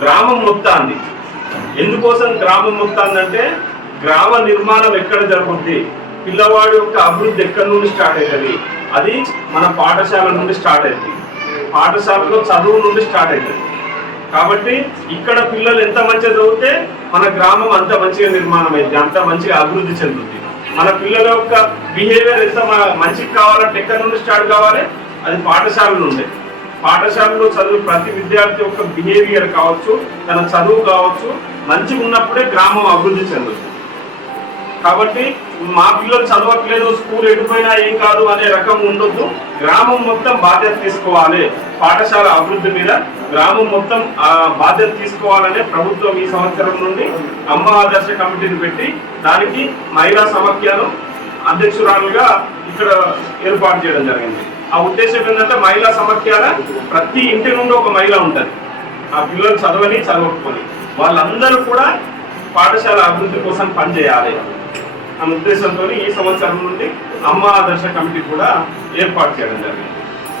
గ్రామం మొత్తాన్ని. ఎందుకోసం గ్రామం మొత్తాన్ని అంటే గ్రామ నిర్మాణం ఎక్కడ జరుగుతుంది, పిల్లవాడి యొక్క అభివృద్ధి ఎక్కడి నుండి స్టార్ట్ అవుతుంది, అది మన పాఠశాల నుండి స్టార్ట్ అవుతుంది, పాఠశాలలో చదువు నుండి స్టార్ట్ అవుతుంది. కాబట్టి ఇక్కడ పిల్లలు ఎంత మంచిగా చదివితే మన గ్రామం అంత మంచిగా నిర్మాణం అయింది, అంత మంచిగా అభివృద్ధి చెందుతుంది. మన పిల్లల యొక్క బిహేవియర్ ఎంత మంచిగా కావాలంటే ఎక్కడి నుండి స్టార్ట్ కావాలి, అది పాఠశాల నుండే. పాఠశాలలో చదువు ప్రతి విద్యార్థి యొక్క బిహేవియర్ కావచ్చు, తన చదువు కావచ్చు, మంచిగా ఉన్నప్పుడే గ్రామం అభివృద్ధి చెందుతుంది. కాబట్టి మా పిల్లలు చదవట్లేదు, స్కూల్ ఎడిపోయినా ఏం కాదు అనే రకం ఉండొద్దు. గ్రామం మొత్తం బాధ్యత తీసుకోవాలి, పాఠశాల అభివృద్ధి మీద గ్రామం మొత్తం బాధ్యత తీసుకోవాలనే ప్రభుత్వం ఈ సంవత్సరం నుండి అమ్మ ఆదర్శ కమిటీని పెట్టి దానికి మహిళా సమాఖ్యను అధ్యక్షురాలుగా ఇక్కడ ఏర్పాటు చేయడం జరిగింది. ఆ ఉద్దేశం ఏంటంటే మహిళా సమాఖ్యల ప్రతి ఇంటి నుండి ఒక మహిళ ఉంటుంది. ఆ పిల్లలు చదవకపోని వాళ్ళందరూ కూడా పాఠశాల అభివృద్ధి కోసం పనిచేయాలి అనే ఉద్దేశంతో ఈ సంవత్సరం నుండి అమ్మ ఆదర్శ కమిటీ కూడా ఏర్పాటు చేయడం జరిగింది.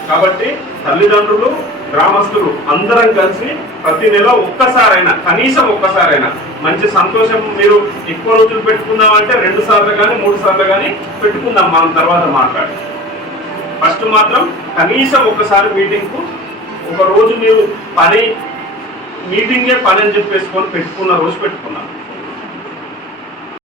కాబట్టి తల్లిదండ్రులు, గ్రామస్తులు అందరం కలిసి ప్రతి నెల ఒక్కసారైనా, కనీసం ఒక్కసారైనా మంచి సంతోషం, మీరు ఎక్కువ రోజులు పెట్టుకుందామంటే 2 సార్లు కానీ 3 సార్లు కానీ పెట్టుకుందాం, మనం తర్వాత మాట్లాడి. ఫస్ట్ మాత్రం కనీసం ఒకసారి మీటింగ్కు ఒక రోజు మీరు మీటింగే పని అని చెప్పేసుకొని పెట్టుకున్న రోజు పెట్టుకున్నాం.